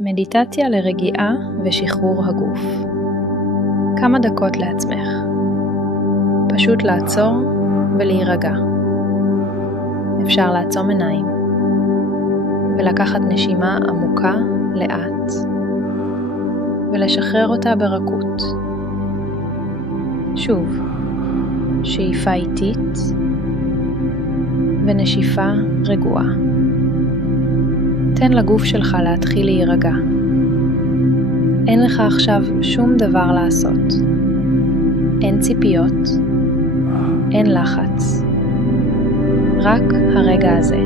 מדיטציה לרגיעה ושחרור הגוף. כמה דקות לעצמך. פשוט לעצור ולהירגע. אפשר לעצום עיניים ולקחת נשימה עמוקה לאט ולשחרר אותה ברכות. שוב, שאיפה איטית ונשיפה רגועה. תן לגוף שלך להתחיל להירגע. אין לך עכשיו שום דבר לעשות. אין ציפיות, אין לחץ. רק הרגע הזה.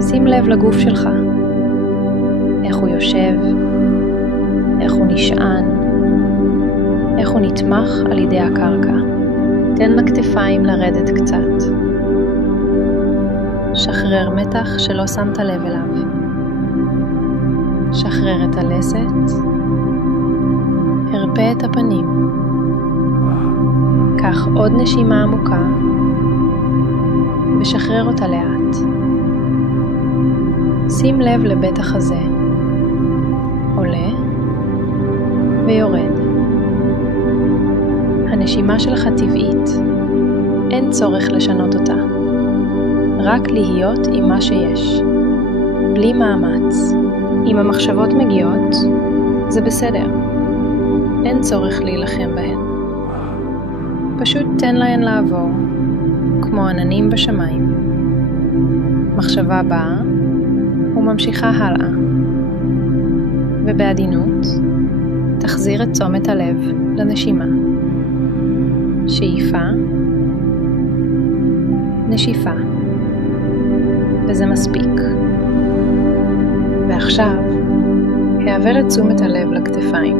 שים לב לגוף שלך. איך הוא יושב, איך הוא נשען, איך הוא נתמך על ידי הקרקע. תן לכתפיים לרדת קצת. שחרר מתח שלא שמת לב אליו. שחרר את הלסת. הרפה את הפנים. קח עוד נשימה עמוקה ושחרר אותה לאט. שים לב לבית החזה. עולה ויורד. הנשימה שלך טבעית. אין צורך לשנות אותה. רק להיות עם מה שיש. בלי מאמץ. אם המחשבות מגיעות, זה בסדר. אין צורך להילחם בהן. פשוט תן להן לעבור, כמו עננים בשמיים. מחשבה באה וממשיכה הלאה. ובעדינות, תחזיר את תשומת הלב לנשימה. שאיפה, נשיפה. וזה מספיק. ועכשיו, העבר את תשומת הלב לכתפיים.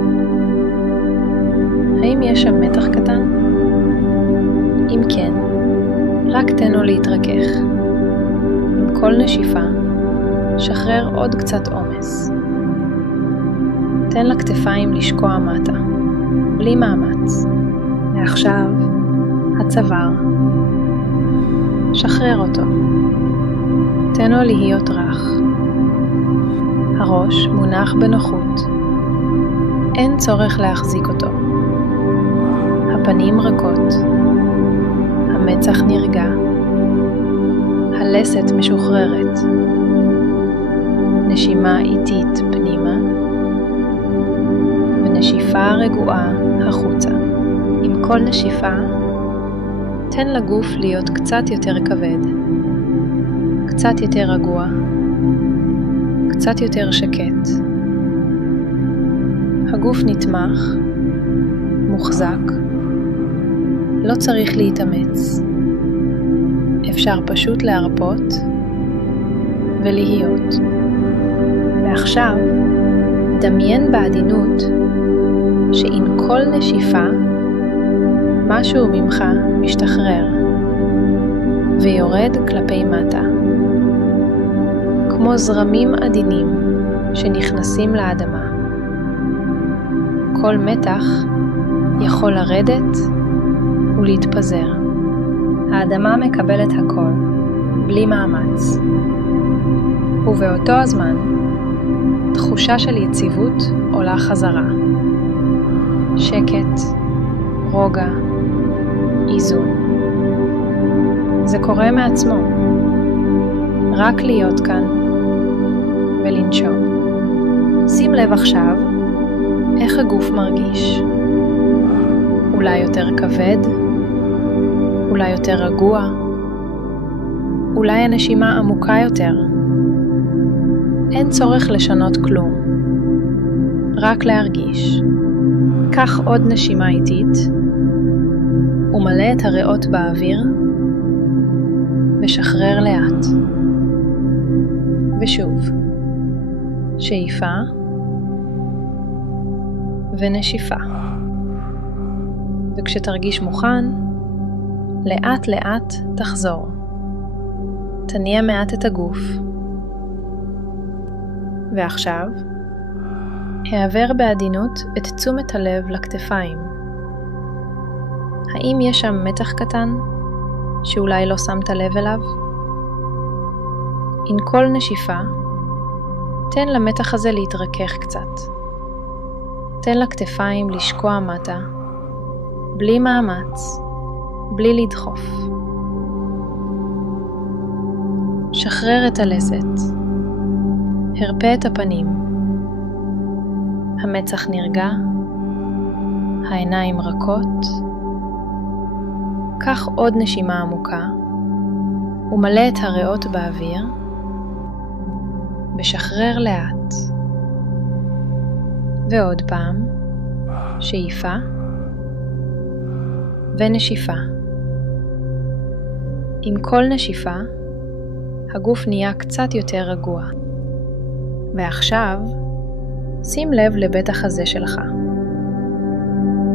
האם יש שם מתח קטן? אם כן, רק תן לו להתרכך. עם כל נשיפה, שחרר עוד קצת עומס. תן לכתפיים לשקוע מטה, בלי מאמץ. ועכשיו, הצוואר. שחרר אותו. תן לו להיות רך. הראש מונח בנוחות. אין צורך להחזיק אותו. הפנים רכות. המצח נרגע. הלסת משוחררת. נשימה איטית פנימה. ונשיפה רגועה החוצה. עם כל נשיפה, תן לגוף להיות קצת יותר כבד. קצת יותר רגוע, קצת יותר שקט. הגוף נתמך, מוחזק, לא צריך להתאמץ. אפשר פשוט להרפות ולהיות. ועכשיו, דמיין בעדינות שעם כל נשיפה, משהו ממך משתחרר ויורד כלפי מטה. כמו זרמים עדינים שנכנסים לאדמה. כל מתח יכול לרדת ולהתפזר. האדמה מקבלת הכל, בלי מאמץ. ובאותו הזמן, תחושה של יציבות עולה חזרה. שקט, רוגע, איזון. זה קורה מעצמו. רק להיות כאן ולנשום. שים לב עכשיו איך הגוף מרגיש. אולי יותר כבד, אולי יותר רגוע, אולי הנשימה עמוקה יותר. אין צורך לשנות כלום, רק להרגיש. קח עוד נשימה איטית ומלא את הריאות באוויר ושחרר לאט. ושוב, שאיפה ונשיפה. וכשתרגיש מוכן, לאט לאט תחזור. תניע מעט את הגוף. ועכשיו, העבר בעדינות את תשומת הלב לכתפיים. האם יש שם מתח קטן שאולי לא שמת לב אליו? עם כל נשיפה, תן למתח הזה להתרכך קצת. תן לכתפיים לשקוע מטה, בלי מאמץ, בלי לדחוף. שחרר את הלסת. הרפה את הפנים. המצח נרגע, העיניים רכות. קח עוד נשימה עמוקה ומלא את הריאות באוויר ושחרר לאט. ועוד פעם, שאיפה ונשיפה. עם כל נשיפה, הגוף נהיה קצת יותר רגוע. ועכשיו, שים לב לבית החזה שלך.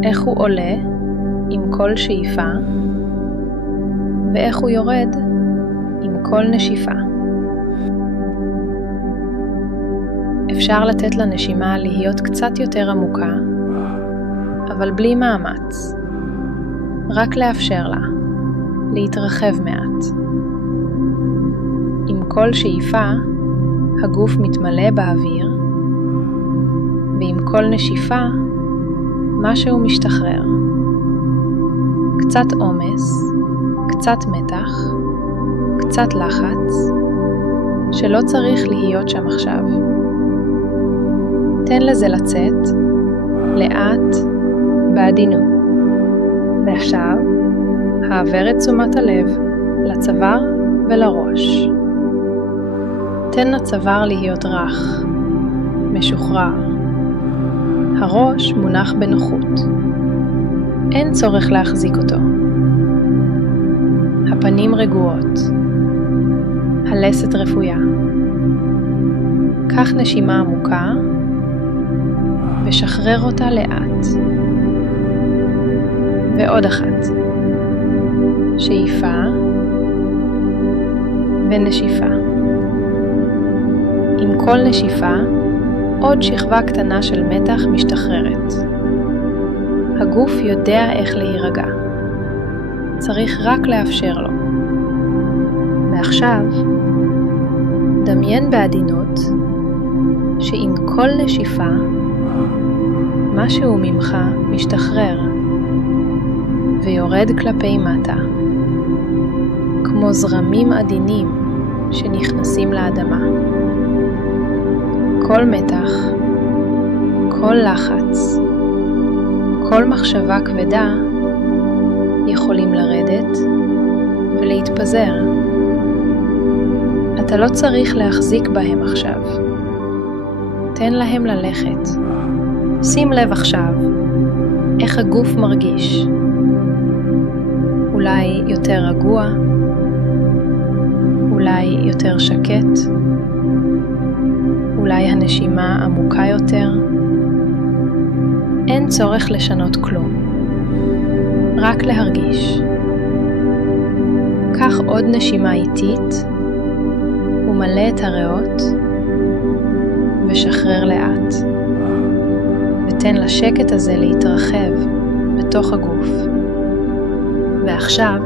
איך הוא עולה עם כל שאיפה, ואיך הוא יורד עם כל נשיפה. אפשר לתת לנשימה להיות קצת יותר עמוקה, אבל בלי מאמץ. רק לאפשר לה, להתרחב מעט. עם כל שאיפה, הגוף מתמלא באוויר, ועם כל נשיפה, משהו משתחרר. קצת עומס, קצת מתח, קצת לחץ, שלא צריך להיות שם עכשיו. תן לזה לצאת, לאט, בעדינות. ועכשיו, העבר את תשומת הלב לצוואר ולראש. תן לצוואר להיות רך, משוחרר. הראש מונח בנוחות. אין צורך להחזיק אותו. הפנים רגועות. הלסת רפויה. קח נשימה עמוקה ושחרר אותה לאט. ועוד אחת. שאיפה ונשיפה. עם כל נשיפה, עוד שכבה קטנה של מתח משתחררת. הגוף יודע איך להירגע. צריך רק לאפשר לו. ועכשיו, דמיין בעדינות שעם כל נשיפה, משהו ממך משתחרר ויורד כלפי מטה, כמו זרמים עדינים שנכנסים לאדמה. כל מתח, כל לחץ, כל מחשבה כבדה יכולים לרדת ולהתפזר. אתה לא צריך להחזיק בהם עכשיו. תן להם ללכת. שים לב עכשיו איך הגוף מרגיש. אולי יותר רגוע, אולי יותר שקט, אולי הנשימה עמוקה יותר. אין צורך לשנות כלום, רק להרגיש. קח עוד נשימה איטית ומלא את הריאות ושחרר לאט. ותן לשקט הזה להתרחב בתוך הגוף. ועכשיו,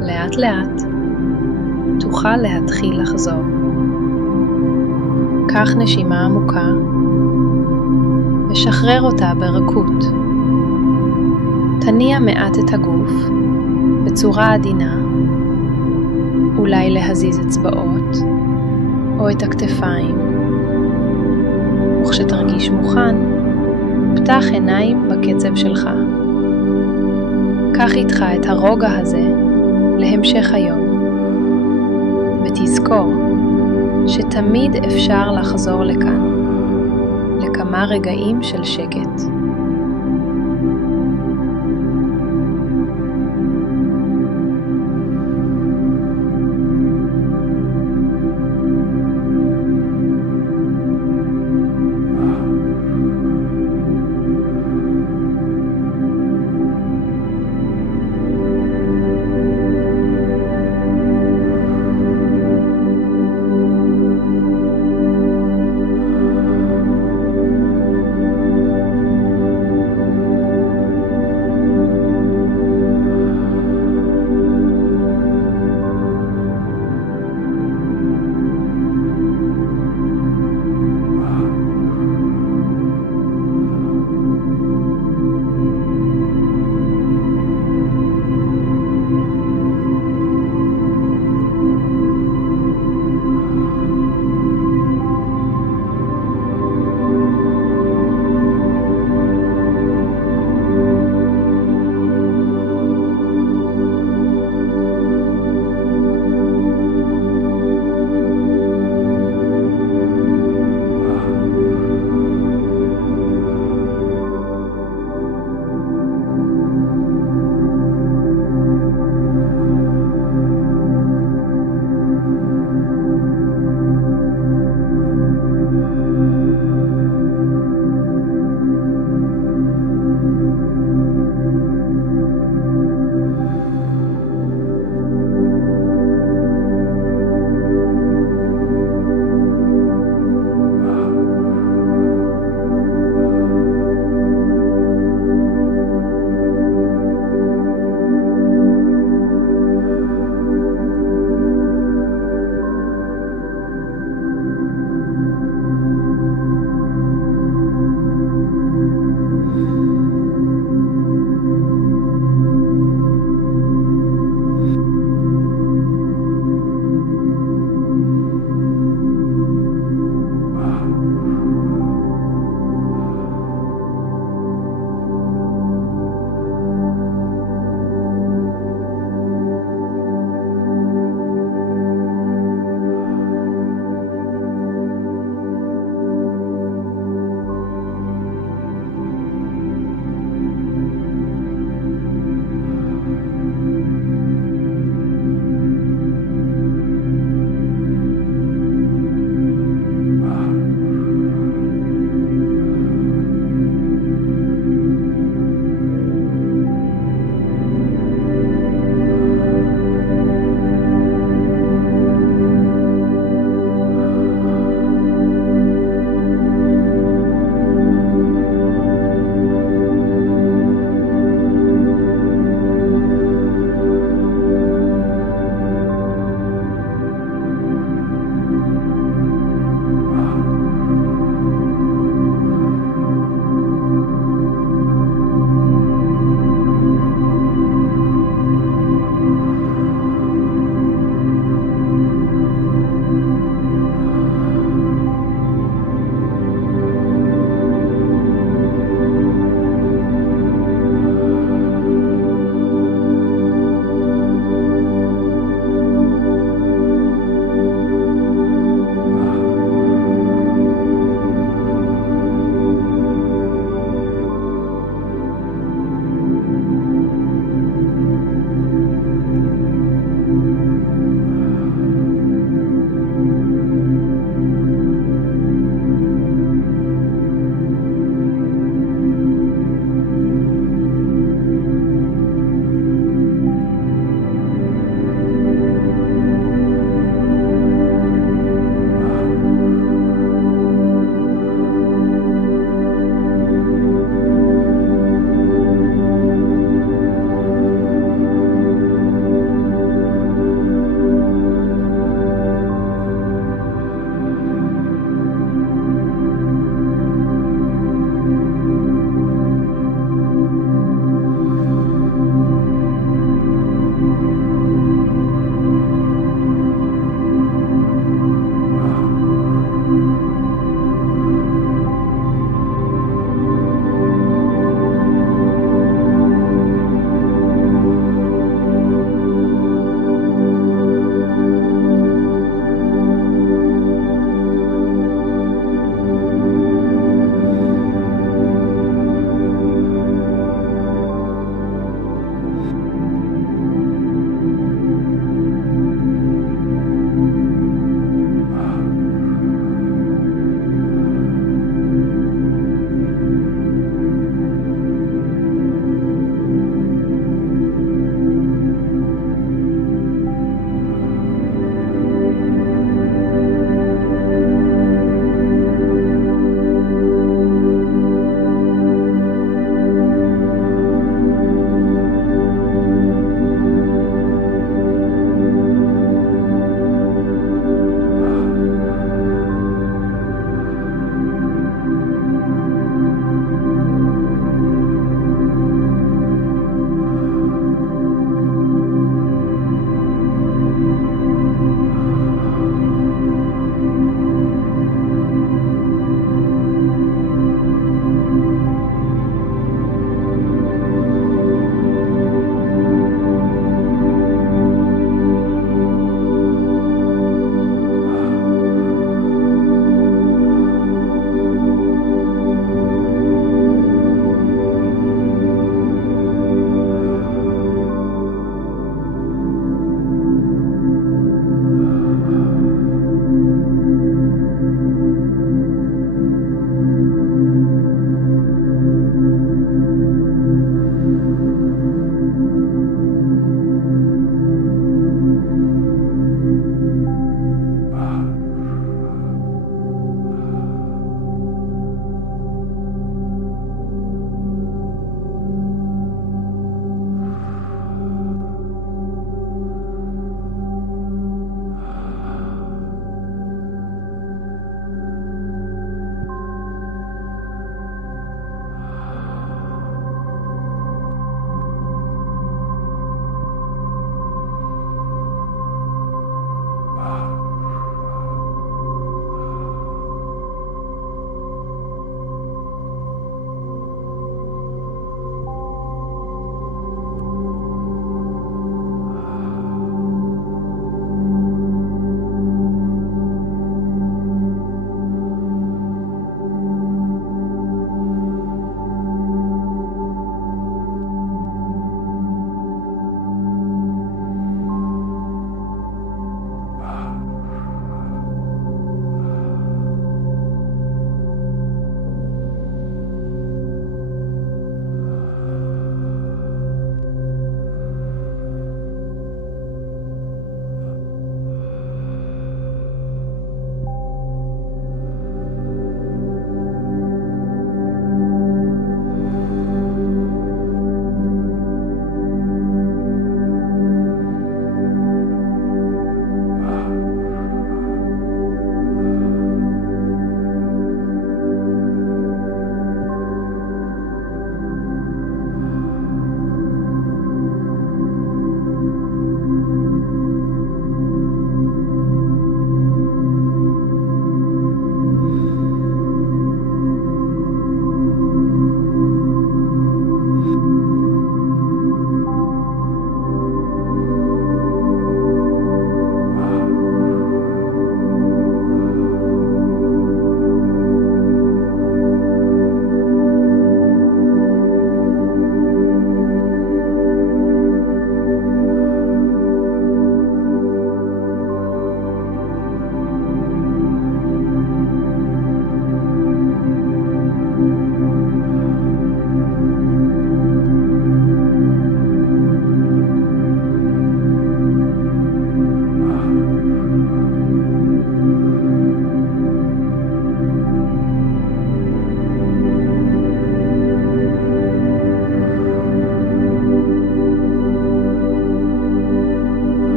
לאט לאט, תוכל להתחיל לחזור. קח נשימה עמוקה ושחרר אותה ברכות. תניע מעט את הגוף בצורה עדינה, אולי להזיז אצבעות או את הכתפיים. וכשתרגיש מוכן, פתח עיניים בקצב שלך. קח איתך את הרוגע הזה להמשך היום. ותזכור שתמיד אפשר לחזור לכאן, לכמה רגעים של שקט.